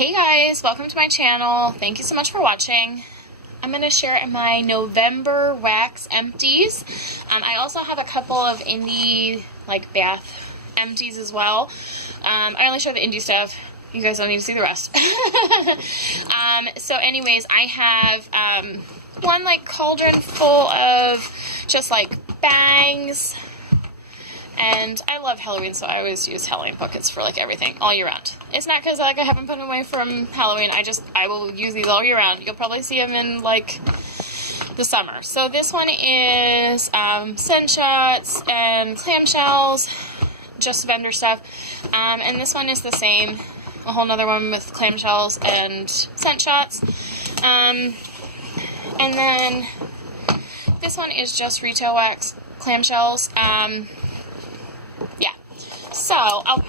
Hey guys, welcome to my channel. Thank you so much for watching. I'm going to share my November wax empties. I also have a couple of indie bath empties as well. I only show the indie stuff. You guys don't need to see the rest. So anyways, I have one cauldron full of just bangs. And I love Halloween, so I always use Halloween buckets for everything all year round. It's not because I haven't put them away from Halloween. I will use these all year round. You'll probably see them in the summer. So this one is scent shots and clamshells, just vendor stuff. And this one is the same, a whole nother one with clamshells and scent shots. And then this one is just retail wax clamshells. So I'll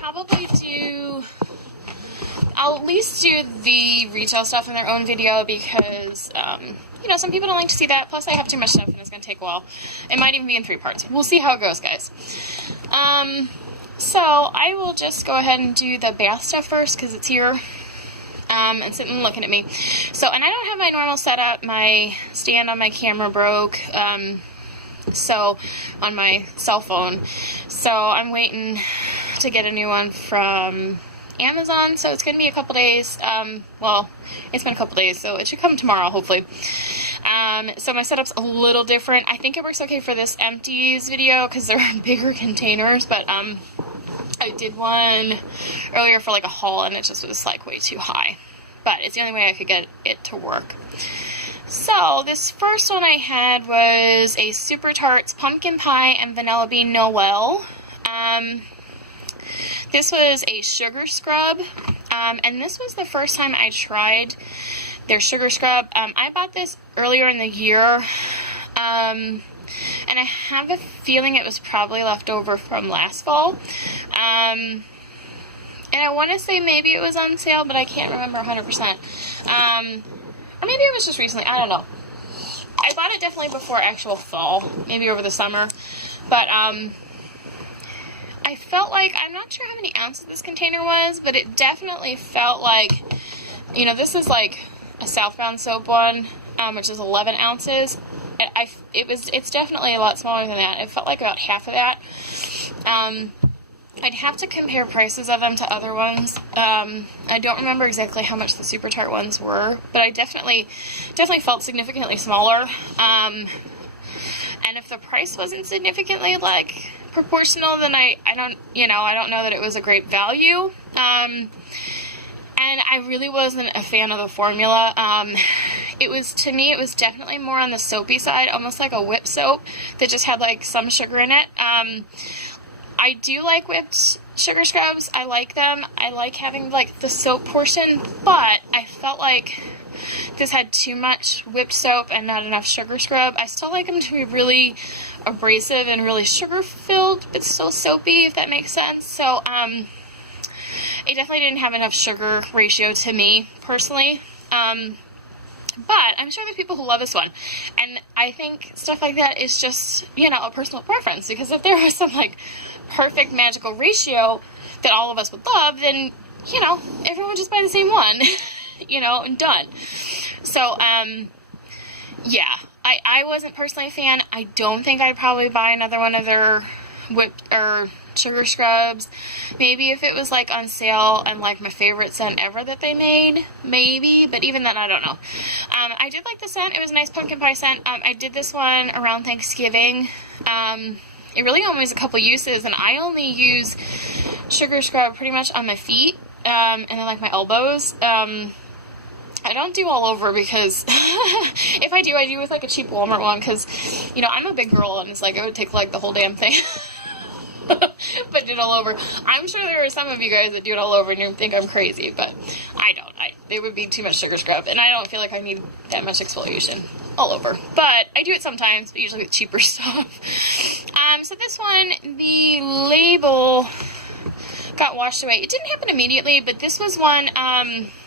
at least do the retail stuff in their own video because, some people don't like to see that. Plus I have too much stuff and it's going to take a while. It might even be in 3 parts. We'll see how it goes, guys. So I will just go ahead and do the bath stuff first because it's here. And sitting looking at me. So, and I don't have my normal setup. My stand on my camera broke. So on my cell phone. So I'm waiting to get a new one from Amazon, so it's going to be a couple days. Well, it's been a couple days, so it should come tomorrow, hopefully. So my setup's a little different. I think it works okay for this empties video because they're in bigger containers, but I did one earlier for a haul, and it just was way too high. But it's the only way I could get it to work. So this first one I had was a Super Tarts Pumpkin Pie and Vanilla Bean Noel. This was a sugar scrub, and this was the first time I tried their sugar scrub. I bought this earlier in the year, and I have a feeling it was probably left over from last fall. And I want to say maybe it was on sale, but I can't remember 100%. Or maybe it was just recently. I don't know. I bought it definitely before actual fall, maybe over the summer. But I felt I'm not sure how many ounces this container was, but it definitely felt this is a Southbound soap one, which is 11 ounces. It's definitely a lot smaller than that. It felt like about half of that. I'd have to compare prices of them to other ones. I don't remember exactly how much the Super Tart ones were, but I definitely felt significantly smaller. And if the price wasn't significantly proportional, then I don't know that it was a great value. And I really wasn't a fan of the formula. To me, it was definitely more on the soapy side, almost like a whip soap that just had some sugar in it. I do like whipped sugar scrubs. I like them. I like having the soap portion, but I felt like this had too much whipped soap and not enough sugar scrub. I still like them to be really abrasive and really sugar filled, but still soapy, if that makes sense. So it definitely didn't have enough sugar ratio to me personally. But I'm sure there's people who love this one. And I think stuff like that is just, a personal preference. Because if there was some, perfect magical ratio that all of us would love, then, everyone would just buy the same one, and done. So, yeah. I wasn't personally a fan. I don't think I'd probably buy another one of their whipped or sugar scrubs. Maybe if it was on sale and my favorite scent ever that they made, maybe, but even then I don't know. I did like the scent. It was a nice pumpkin pie scent. I did this one around Thanksgiving. It really only has a couple uses, and I only use sugar scrub pretty much on my feet and then my elbows. I don't do all over because if I do with a cheap Walmart one because, I'm a big girl and it's it would take the whole damn thing. But do it all over. I'm sure there are some of you guys that do it all over and you think I'm crazy, but I don't. It would be too much sugar scrub, and I don't feel like I need that much exfoliation all over. But I do it sometimes, but usually with cheaper stuff. So this one, the label got washed away. It didn't happen immediately, but this was one,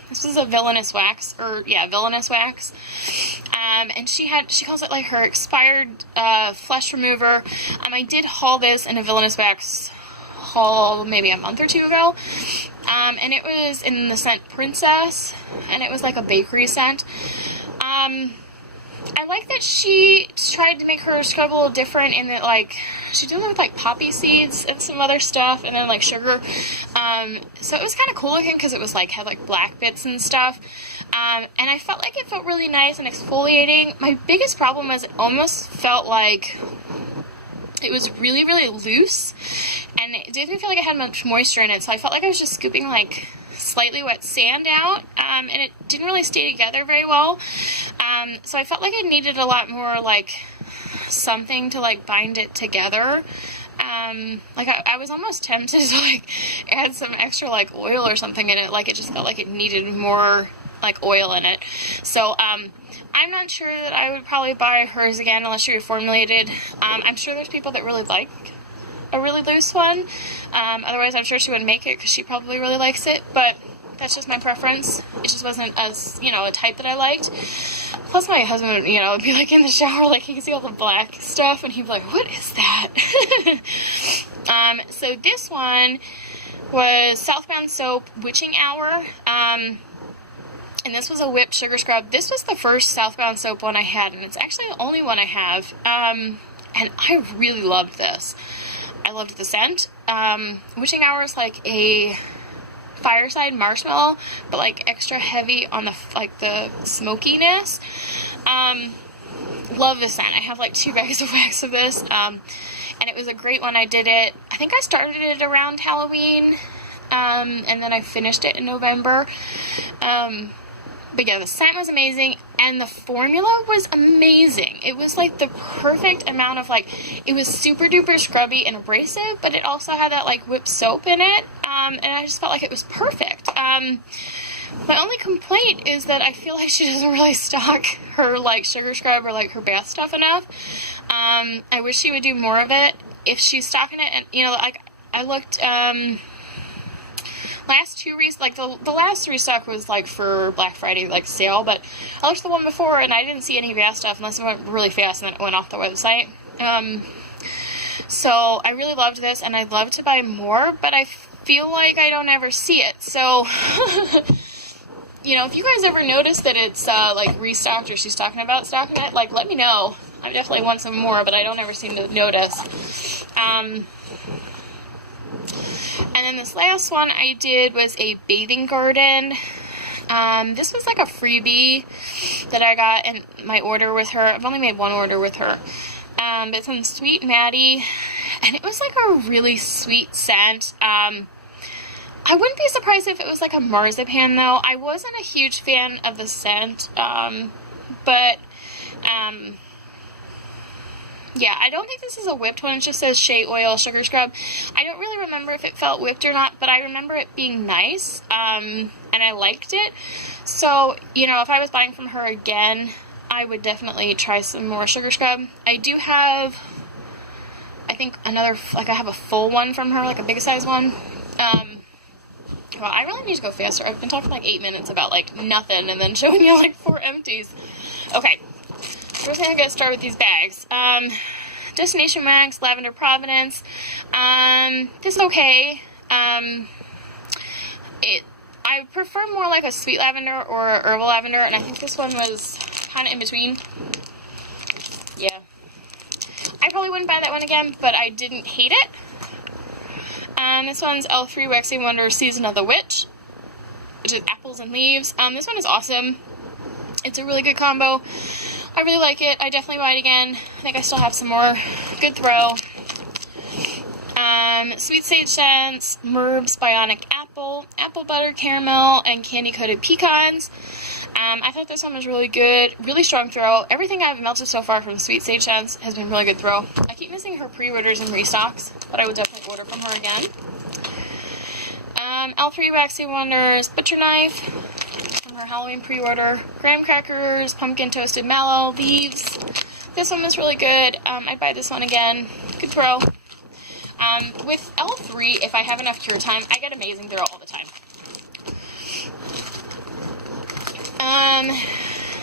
this was a Villainous Wax, Villainous Wax. And she calls it her expired flesh remover. I did haul this in a Villainous Wax haul maybe a month or two ago. And it was in the scent Princess, and it was like a bakery scent. I like that she tried to make her scrub a little different in that, like, she did it with, like, poppy seeds and some other stuff, and then, like, sugar. So it was kind of cool looking because it was, like, had, like, black bits and stuff. And I felt like it felt really nice and exfoliating. My biggest problem was it almost felt like it was really, really loose, and it didn't feel like it had much moisture in it, so I felt like I was just scooping, like, slightly wet sand out, and it didn't really stay together very well. So I felt like it needed a lot more, like, something to, like, bind it together. Like, I was almost tempted to, like, add some extra, like, oil or something in it. Like, it just felt like it needed more, like, oil in it. So, I'm not sure that I would probably buy hers again unless she reformulated. I'm sure there's people that really like a really loose one. Otherwise, I'm sure she wouldn't make it because she probably really likes it, but that's just my preference. It just wasn't as, you know, a type that I liked. Plus, my husband would, you know, would be, like, in the shower, like, he could see all the black stuff, and he'd be like, what is that? So this one was Southbound Soap Witching Hour. And this was a whipped sugar scrub. This was the first Southbound Soap one I had, and it's actually the only one I have. And I really loved this. I loved the scent. Witching Hour is like a fireside marshmallow, but like extra heavy on the, like, the smokiness. Love the scent. I have like 2 bags of wax of this. And it was a great one. I did it, I think I started it around Halloween. And then I finished it in November. But yeah, the scent was amazing, and the formula was amazing. It was like the perfect amount of, like, it was super duper scrubby and abrasive, but it also had that, like, whipped soap in it, and I just felt like it was perfect. My only complaint is that I feel like she doesn't really stock her, like, sugar scrub or, like, her bath stuff enough. I wish she would do more of it. If she's stocking it, and, you know, like, I looked, last 2 like, the last restock was, like, for Black Friday, like, sale, but I looked at the one before, and I didn't see any bath stuff unless it went really fast and then it went off the website. So I really loved this, and I'd love to buy more, but I feel like I don't ever see it, so, you know, if you guys ever notice that it's, like, restocked, or she's talking about stocking it, like, let me know. I definitely want some more, but I don't ever seem to notice. And then this last one I did was a bathing garden. This was like a freebie that I got in my order with her. I've only made one order with her. But it's on Sweet Maddie, and it was like a really sweet scent. I wouldn't be surprised if it was like a marzipan, though. I wasn't a huge fan of the scent, but yeah, I don't think this is a whipped one. It just says shea oil sugar scrub. I don't really remember if it felt whipped or not, but I remember it being nice, and I liked it. So, you know, if I was buying from her again, I would definitely try some more sugar scrub. I do have, I think, another, like, I have a full one from her, like a big size one. Well, I really need to go faster. I've been talking like 8 minutes about, like, nothing, and then showing you, like, 4 empties. Okay. First thing I'm going to start with these bags. Destination Wax, Lavender Providence. This is okay. I prefer more like a sweet lavender or herbal lavender, and I think this one was kind of in between. Yeah. I probably wouldn't buy that one again, but I didn't hate it. This one's L3 Waxing Wonder Season of the Witch, which is apples and leaves. This one is awesome. It's a really good combo. I really like it. I definitely buy it again. I think I still have some more. Good throw. Sweet Sage Scents, Merb's Bionic Apple, Apple Butter Caramel, and Candy Coated Pecans. I thought this one was really good. Really strong throw. Everything I've melted so far from Sweet Sage Scents has been really good throw. I keep missing her pre-orders and restocks, but I would definitely order from her again. L3 Waxing Wonders Butcher Knife from her Halloween pre-order. Graham Crackers, Pumpkin Toasted Mallow, Leaves. This one was really good. I'd buy this one again. Good throw. With L3, if I have enough cure time, I get amazing throw all the time.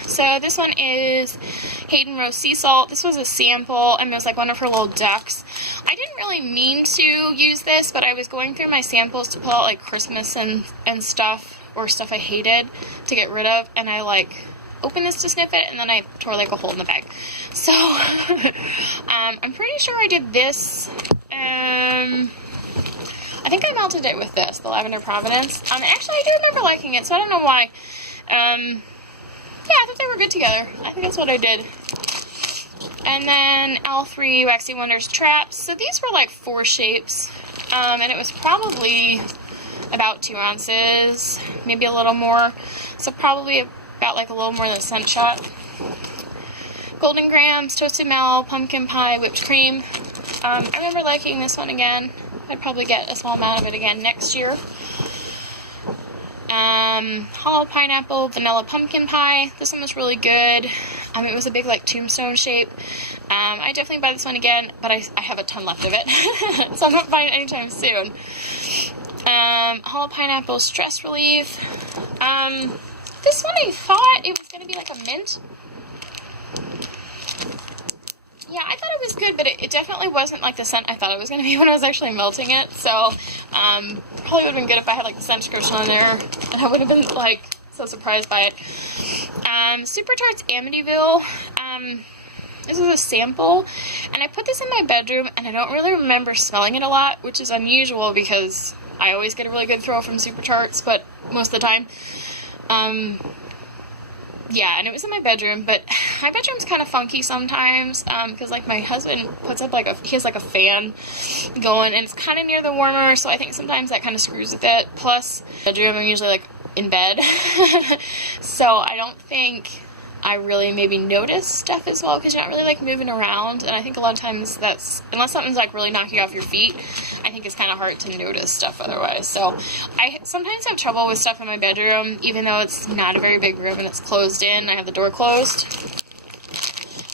So this one is Hayden Rose Sea Salt. This was a sample, and it was like one of her little ducks. I didn't really really mean to use this, but I was going through my samples to pull out like Christmas and stuff, or stuff I hated to get rid of, and I like opened this to sniff it, and then I tore like a hole in the bag. So I'm pretty sure I did this. I think I melted it with this, the Lavender Providence. Actually, I do remember liking it, so I don't know why. Yeah, I thought they were good together. I think that's what I did. And then L3 Waxy Wonders Traps. So these were like 4 shapes, and it was probably about 2 ounces, maybe a little more. So probably about like a little more than a cent shot. Golden Grams, Toasted Mallow, Pumpkin Pie, Whipped Cream. I remember liking this one again. I'd probably get a small amount of it again next year. Hollow Pineapple, Vanilla Pumpkin Pie. This one was really good. It was a big like tombstone shape. I definitely buy this one again, but I have a ton left of it, so I'm not buying it anytime soon. Hollow Pineapple Stress Relief. This one I thought it was going to be like a mint. Yeah, I thought it was good, but it definitely wasn't like the scent I thought it was going to be when I was actually melting it. So, probably would have been good if I had like the scent description on there, and I would have been like so surprised by it. Super Tarts Amityville. This is a sample, and I put this in my bedroom, and I don't really remember smelling it a lot, which is unusual because I always get a really good throw from Super Tarts, but most of the time. Yeah, and it was in my bedroom, but my bedroom's kind of funky sometimes, because like my husband puts up like he has like a fan going, and it's kind of near the warmer, so I think sometimes that kind of screws with it. Plus, bedroom, I'm usually like in bed, so I don't think I really maybe notice stuff as well, because you're not really like moving around, and I think a lot of times that's, unless something's like really knocking you off your feet, I think it's kind of hard to notice stuff otherwise. So I sometimes have trouble with stuff in my bedroom, even though it's not a very big room and it's closed in, I have the door closed.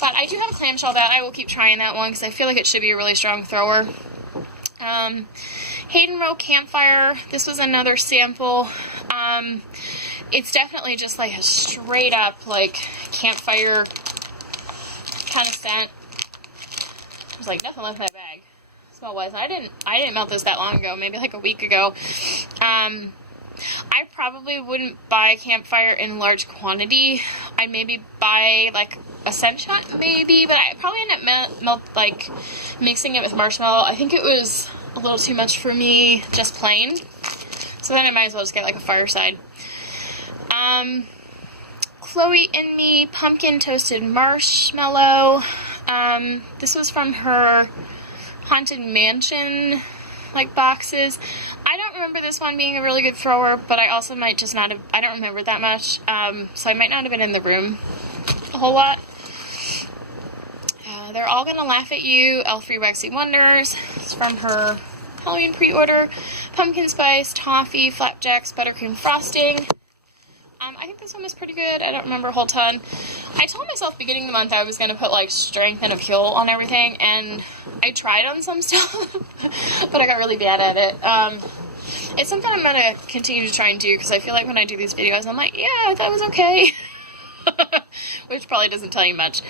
But I do have a clamshell bat. I will keep trying that one because I feel like it should be a really strong thrower. Hayden Row Campfire. This was another sample. It's definitely just like a straight up like campfire kind of scent. There's like nothing left in that bag. Smell wise, I didn't melt this that long ago, maybe like a week ago. I probably wouldn't buy campfire in large quantity. I'd maybe buy like a scent shot maybe, but I probably end up like mixing it with marshmallow. I think it was a little too much for me just plain. So then I might as well just get like a fireside. Chloe and Me Pumpkin Toasted Marshmallow. This was from her Haunted Mansion like boxes. I don't remember this one being a really good thrower, but I also might just not have, I don't remember that much, so I might not have been in the room a whole lot. They're All Gonna Laugh at You, L3 Waxy Wonders. It's from her Halloween pre-order. Pumpkin Spice, Toffee, Flapjacks, Buttercream Frosting. I think this one was pretty good. I don't remember a whole ton. I told myself beginning of the month I was going to put like strength and appeal on everything, and I tried on some stuff, but I got really bad at it. It's something I'm going to continue to try and do, because I feel like when I do these videos, I'm like, yeah, that was okay. Which probably doesn't tell you much.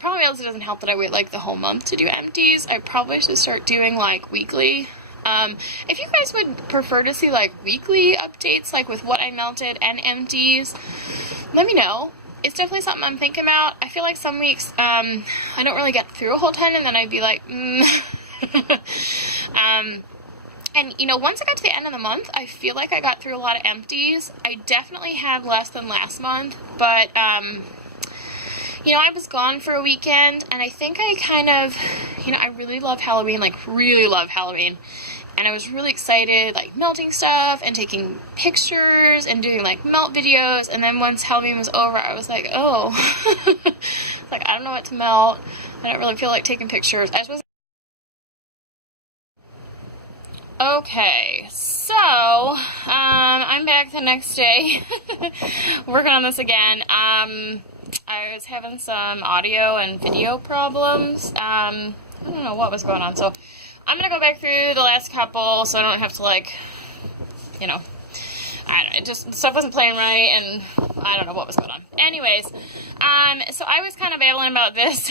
Probably also doesn't help that I wait like the whole month to do empties. I probably should start doing like weekly. If you guys would prefer to see like weekly updates, like with what I melted and empties, let me know. It's definitely something I'm thinking about. I feel like some weeks, I don't really get through a whole ton, and then I'd be like, and you know, once I got to the end of the month, I feel like I got through a lot of empties. I definitely had less than last month, but, you know, I was gone for a weekend, and I think I kind of, you know, I really love Halloween, like, really love Halloween, and I was really excited, like, melting stuff, and taking pictures, and doing, like, melt videos, and then once Halloween was over, I was like, oh, like, I don't know what to melt, I don't really feel like taking pictures. Okay, so, I'm back the next day, working on this again. I was having some audio and video problems. I don't know what was going on, so I'm gonna go back through the last couple so I don't have to, like, you know, I don't know, just stuff wasn't playing right, and I don't know what was going on. Anyways, so I was kind of babbling about this.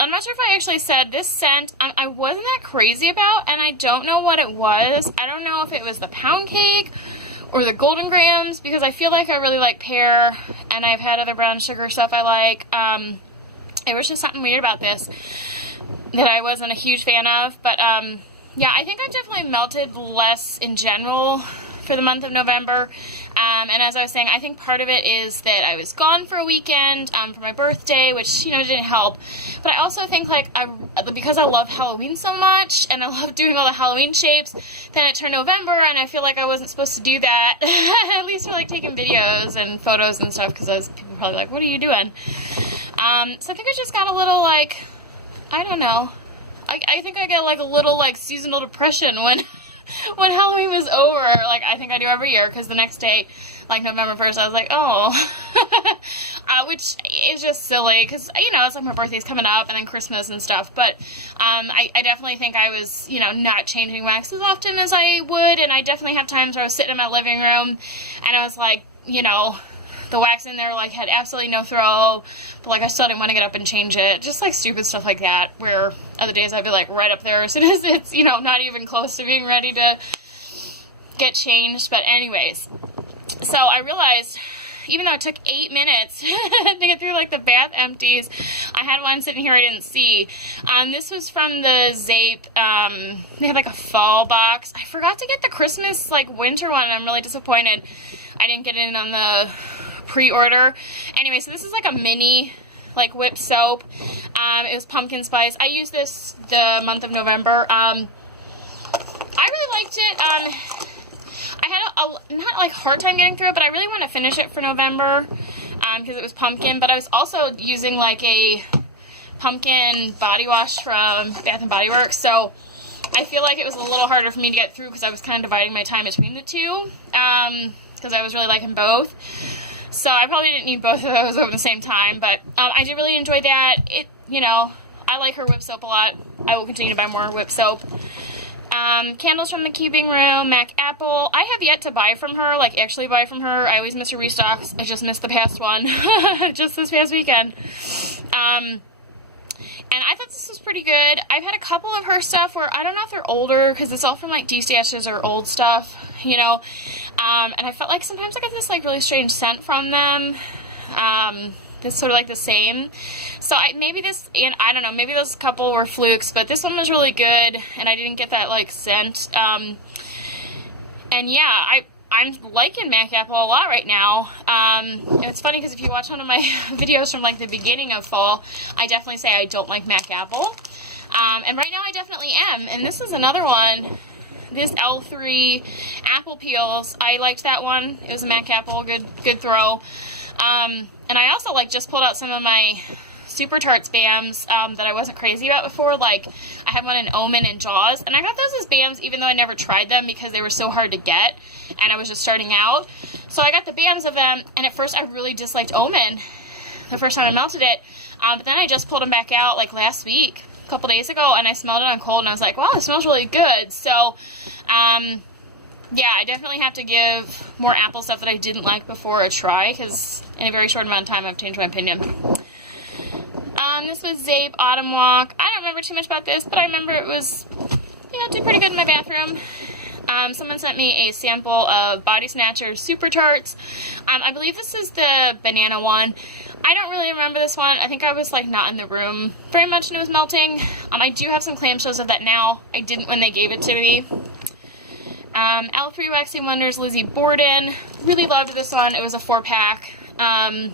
I'm not sure if I actually said this scent I wasn't that crazy about, and I don't know what it was. I don't know if it was the pound cake or the golden grams, because I feel like I really like pear, and I've had other brown sugar stuff I like. It was just something weird about this that I wasn't a huge fan of, but yeah, I think I've definitely melted less in general for the month of November, and as I was saying, I think part of it is that I was gone for a weekend for my birthday, which, you know, didn't help, but I also think, like, because I love Halloween so much, and I love doing all the Halloween shapes, then it turned November, and I feel like I wasn't supposed to do that, at least for, like, taking videos and photos and stuff, because people were probably like, what are you doing? So I think I just got a little, like, I don't know, I think I get, like, a little, like, seasonal depression when when Halloween was over, like I think I do every year, because the next day, like November 1st, I was like, oh, which is just silly, because, you know, it's like my birthday's coming up, and then Christmas and stuff, but I definitely think I was, you know, not changing wax as often as I would, and I definitely have times where I was sitting in my living room, and I was like, you know, the wax in there, like, had absolutely no throw, but, like, I still didn't want to get up and change it, just, like, stupid stuff like that, where other days I'd be, like, right up there as soon as it's, you know, not even close to being ready to get changed, but anyways, so I realized, even though it took 8 minutes to get through, like, the bath empties, I had one sitting here I didn't see. This was from the Zape, they had, like, a fall box. I forgot to get the Christmas, like, winter one, and I'm really disappointed I didn't get it on the pre-order. Anyway, so this is, like, a mini, like, whip soap. It was pumpkin spice. I used this the month of November. I really liked it. I had not, like, hard time getting through it, but I really want to finish it for November, because it was pumpkin, but I was also using, like, a pumpkin body wash from Bath & Body Works, so I feel like it was a little harder for me to get through, because I was kind of dividing my time between the two, because I was really liking both. So I probably didn't need both of those over the same time, but I did really enjoy that. It, you know, I like her whip soap a lot. I will continue to buy more whip soap. Candles from the Keeping Room, Mac Apple. I have yet to buy from her, like actually buy from her. I always miss her restocks. I just missed the past one, just this past weekend. And I thought this was pretty good. I've had a couple of her stuff where I don't know if they're older, because it's all from, like, D-stashes or old stuff, you know. And I felt like sometimes I got this, like, really strange scent from them. That's sort of, like, the same. So maybe this, and I don't know, maybe those couple were flukes, but this one was really good, and I didn't get that, like, scent. And yeah, I'm liking Mac Apple a lot right now. It's funny, because if you watch one of my videos from, like, the beginning of fall, I definitely say I don't like Mac Apple. And right now I definitely am. And this is another one. This L3 Apple Peels. I liked that one. It was a Mac Apple. Good throw. And I also, like, just pulled out some of my Super Tarts BAMs that I wasn't crazy about before. Like, I had one in Omen and Jaws, and I got those as BAMs even though I never tried them because they were so hard to get, and I was just starting out. So I got the BAMs of them, and at first I really disliked Omen the first time I melted it, but then I just pulled them back out, like, last week, a couple days ago, and I smelled it on cold, and I was like, wow, it smells really good. So, yeah, I definitely have to give more Apple stuff that I didn't like before a try, because in a very short amount of time I've changed my opinion. This was Zape Autumn Walk. I don't remember too much about this, but I remember it was, you know, did pretty good in my bathroom. Someone sent me a sample of Body Snatcher's Super Tarts. I believe this is the banana one. I don't really remember this one. I think I was, like, not in the room very much when it was melting. I do have some clamshells of that now. I didn't when they gave it to me. L3 Waxing Wonders Lizzie Borden. Really loved this one. It was a 4-pack. And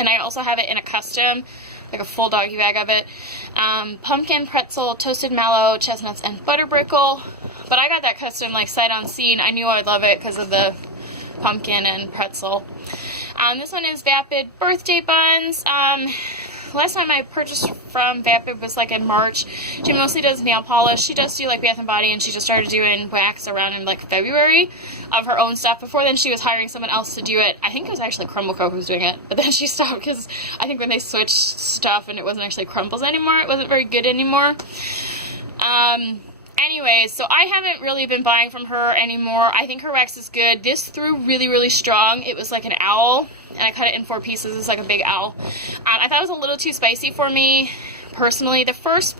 I also have it in a custom, like a full doggy bag of it. Pumpkin, pretzel, toasted mallow, chestnuts, and butter brickle. But I got that custom, like, sight unseen. I knew I'd love it because of the pumpkin and pretzel. This one is Vapid Birthday Buns. Last time I purchased from Vapid was, like, in March. She mostly does nail polish. She does do, like, Bath & Body, and she just started doing wax around in, like, February of her own stuff. Before then, she was hiring someone else to do it. I think it was actually Crumble Co. who was doing it, but then she stopped because I think when they switched stuff and it wasn't actually Crumbles anymore, it wasn't very good anymore. Anyways, so I haven't really been buying from her anymore. I think her wax is good. This threw really, really strong. It was like an owl, and I cut it in 4 pieces. It's like a big owl. I thought it was a little too spicy for me, personally. The first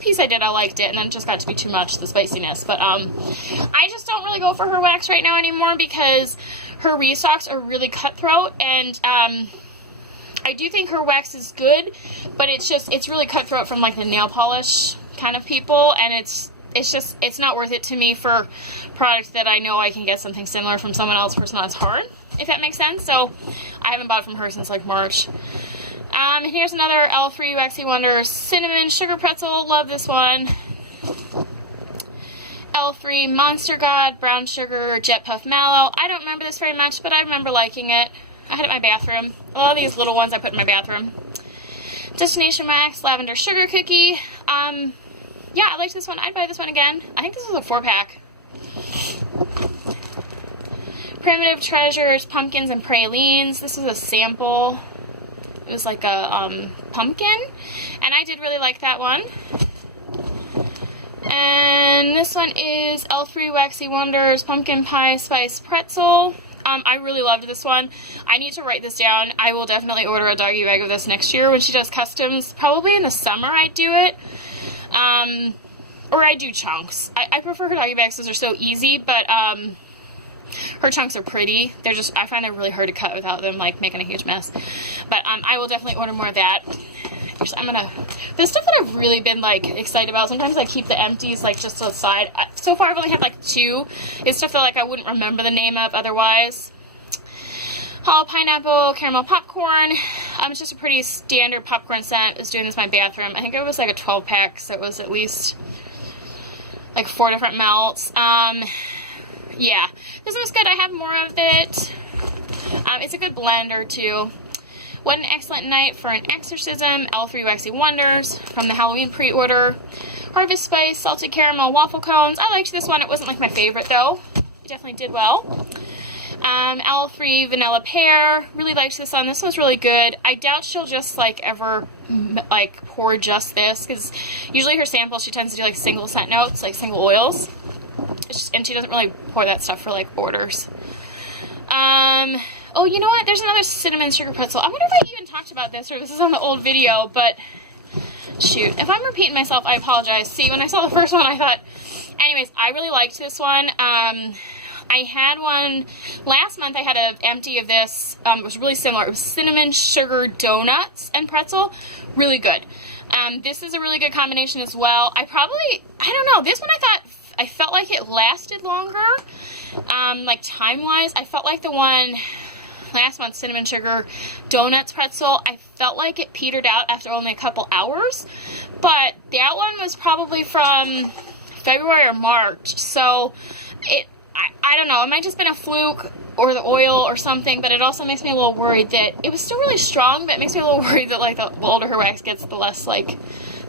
piece I did, I liked it, and then it just got to be too much, the spiciness. But I just don't really go for her wax right now anymore because her restocks are really cutthroat, and I do think her wax is good, but it's really cutthroat from like the nail polish kind of people, and it's not worth it to me for products that I know I can get something similar from someone else for not as hard, if that makes sense. So I haven't bought from her since like March. Here's another L3 Waxy Wonders Cinnamon Sugar Pretzel. Love this one. L3 Monster God Brown Sugar Jet Puff Mallow. I don't remember this very much, but I remember liking it. I had it in my bathroom. All these little ones I put in my bathroom. Destination Wax Lavender Sugar Cookie. Yeah, I liked this one. I'd buy this one again. I think this was a 4-pack. Primitive Treasures Pumpkins and Pralines. This is a sample. It was like a pumpkin, and I did really like that one. And this one is L3 Waxy Wonders Pumpkin Pie Spice Pretzel. I really loved this one. I need to write this down. I will definitely order a doggy bag of this next year when she does customs. Probably in the summer I'd do it. Or I do chunks. I prefer her doggy bags because they're so easy, but her chunks are pretty. They're just, I find they're really hard to cut without them like making a huge mess. But I will definitely order more of that. Actually, there's stuff that I've really been like excited about. Sometimes I keep the empties like just to the side. So far I've only had like 2. It's stuff that like I wouldn't remember the name of otherwise. Hollow Pineapple Caramel Popcorn. It's just a pretty standard popcorn scent. I was doing this in my bathroom. I think it was like a 12-pack, so it was at least like 4 different melts. Yeah, this was good. I have more of it. It's a good blender too. What an excellent night for an exorcism. L3 Waxy Wonders from the Halloween pre-order. Harvest Spice Salted Caramel Waffle Cones. I liked this one. It wasn't like my favorite though. It definitely did well. L3 Vanilla Pear. Really liked this one. This one's really good. I doubt she'll just like ever like pour just this, because usually her samples she tends to do like single scent notes, like single oils. And she doesn't really pour that stuff for like orders. Oh, you know what? There's another cinnamon sugar pretzel. I wonder if I even talked about this or this is on the old video, but shoot. If I'm repeating myself, I apologize. See, when I saw the first one, I thought... Anyways, I really liked this one. I had one... Last month, I had an empty of this. It was really similar. It was cinnamon sugar donuts and pretzel. Really good. This is a really good combination as well. I don't know. This one I felt like it lasted longer. Like time-wise, I felt like the one last month, cinnamon sugar donuts pretzel, I felt like it petered out after only a couple hours. But that one was probably from February or March. So I don't know. It might just been a fluke or the oil or something, but it also makes me a little worried that it was still really strong, but it makes me a little worried that like the older her wax gets, the less like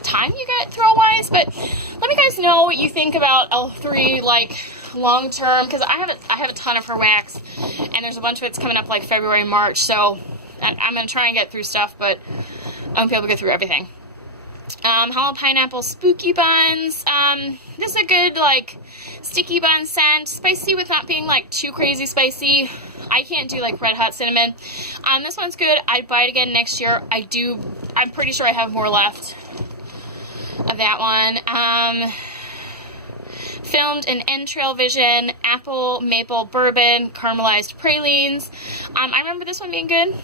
time you get throw-wise. But let me guys know what you think about L3 like long term, because I have a ton of her wax, and there's a bunch of it's coming up like February, March, so I'm gonna try and get through stuff, but I won't be able to get through everything. Hollow Pineapple Spooky Buns. This is a good like sticky bun scent, spicy with not being like too crazy spicy. I can't do like red hot cinnamon. This one's good. I'd buy it again next year. I'm pretty sure I have more left of that one. Filmed in Entrail Vision Apple Maple Bourbon Caramelized Pralines. I remember this one being good. I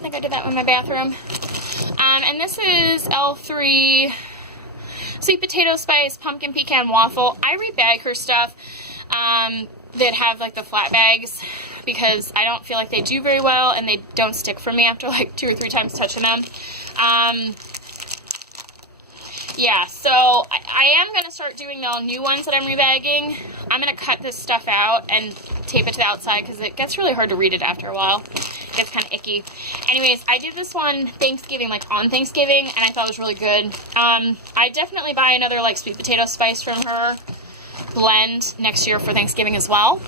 think I did that one in my bathroom. And this is L3 Sweet Potato Spice Pumpkin Pecan Waffle. I rebag her stuff that have like the flat bags because I don't feel like they do very well and they don't stick for me after like 2 or 3 times touching them. Yeah, so I am going to start doing the new ones that I'm rebagging. I'm going to cut this stuff out and tape it to the outside because it gets really hard to read it after a while. It gets kind of icky. Anyways, I did this one Thanksgiving, like on Thanksgiving, and I thought it was really good. I definitely buy another like sweet potato spice from her blend next year for Thanksgiving as well.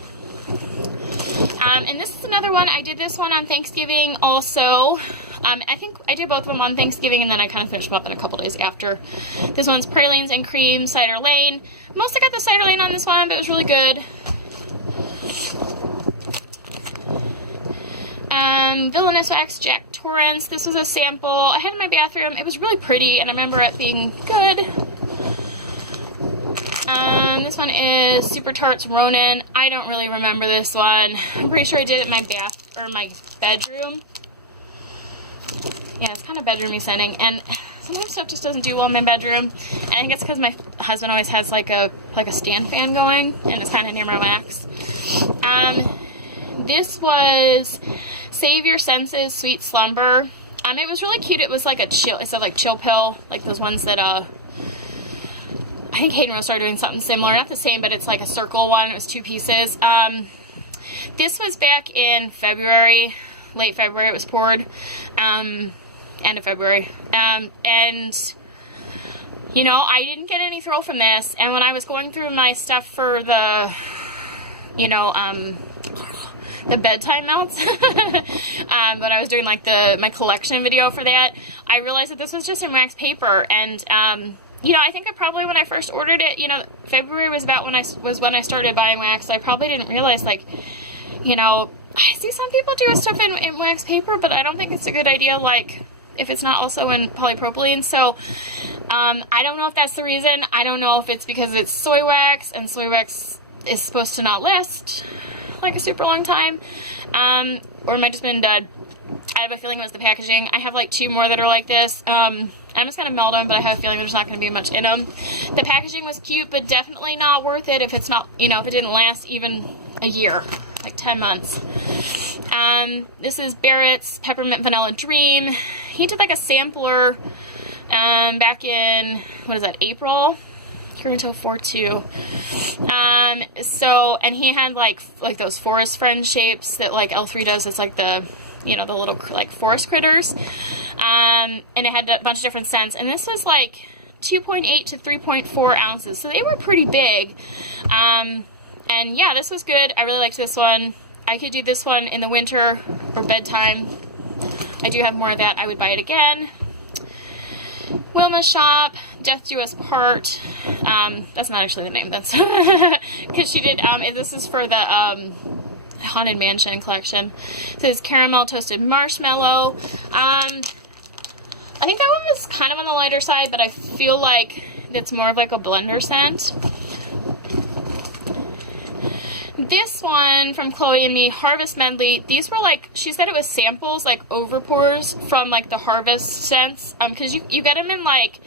And this is another one. I did this one on Thanksgiving also. I think I did both of them on Thanksgiving, and then I kind of finished them up in a couple days after. This one's Pralines and Cream Cider Lane. Mostly got the Cider Lane on this one, but it was really good. Villainous Wax Jack Torrance. This was a sample I had in my bathroom. It was really pretty, and I remember it being good. This one is Super Tarts Ronin. I don't really remember this one. I'm pretty sure I did it in my my bedroom. Yeah, it's kind of bedroomy sounding, and sometimes stuff just doesn't do well in my bedroom. And I think it's because my husband always has like a stand fan going, and it's kind of near my wax. This was Save Your Senses Sweet Slumber. It was really cute. It was like a chill. It said like chill pill, like those ones that I think Hayden will start doing something similar. Not the same, but it's like a circle one. It was 2 pieces. This was back in February, late February. It was poured. End of February. And, you know, I didn't get any throw from this. And when I was going through my stuff for the, you know, the bedtime melts, when I was doing like my collection video for that, I realized that this was just in wax paper. And, you know, I think when I first ordered it, you know, February was about when I started buying wax. I probably didn't realize, like, you know, I see some people do stuff in wax paper, but I don't think it's a good idea, like, if it's not also in polypropylene. So, I don't know if that's the reason. I don't know if it's because it's soy wax, and soy wax is supposed to not last, like, a super long time, or it might just been dead. I have a feeling it was the packaging. I have, like, 2 more that are like this. I'm just going to melt them, but I have a feeling there's not going to be much in them. The packaging was cute, but definitely not worth it if it's not, you know, if it didn't last even a year, like 10 months. This is Barrett's Peppermint Vanilla Dream. He did like a sampler back in, what is that, April? Here until 4/2. And he had like those forest friend shapes that like L3 does. It's like the, you know, the little like forest critters. And it had a bunch of different scents. And this was like 2.8 to 3.4 ounces. So they were pretty big. And yeah, this was good. I really liked this one. I could do this one in the winter or bedtime. I do have more of that. I would buy it again. Wilma's Shop, Death Do Us Part. That's not actually the name. That's because she did. This is for the Haunted Mansion collection. It says Caramel Toasted Marshmallow. I think that one was kind of on the lighter side, but I feel like it's more of like a blender scent. This one from Chloe and Me, Harvest Medley. These were like, she said it was samples, like overpours from like the Harvest scents. Because you get them in like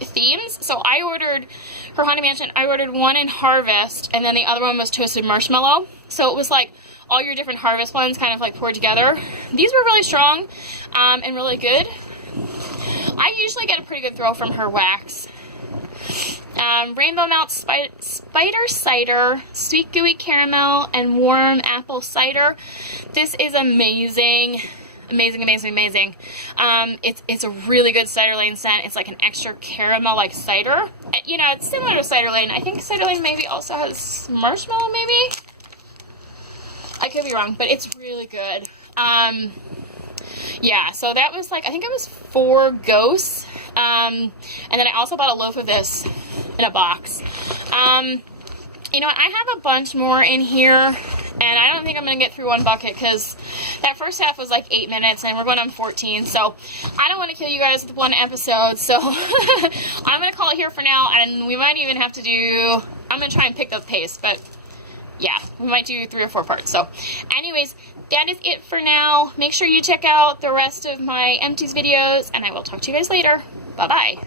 themes. So I ordered, for Haunted Mansion, I ordered one in Harvest, and then the other one was Toasted Marshmallow. So it was like all your different Harvest ones kind of like poured together. These were really strong and really good. I usually get a pretty good throw from her wax. Rainbow Melt Spider Cider, Sweet Gooey Caramel, and Warm Apple Cider. This is amazing. Amazing, amazing, amazing. It's a really good Cider Lane scent. It's like an extra caramel like cider. You know, it's similar to Cider Lane. I think Cider Lane maybe also has marshmallow maybe? I could be wrong, but it's really good. Yeah, so that was like, I think it was 4 ghosts. And then I also bought a loaf of this in a box. You know what, I have a bunch more in here, and I don't think I'm going to get through one bucket, because that first half was like 8 minutes, and we're going on 14, so I don't want to kill you guys with one episode, so I'm going to call it here for now, and we might even have to do, I'm going to try and pick up pace, but yeah, we might do 3 or 4 parts. So anyways, that is it for now. Make sure you check out the rest of my Empties videos, and I will talk to you guys later. Bye-bye.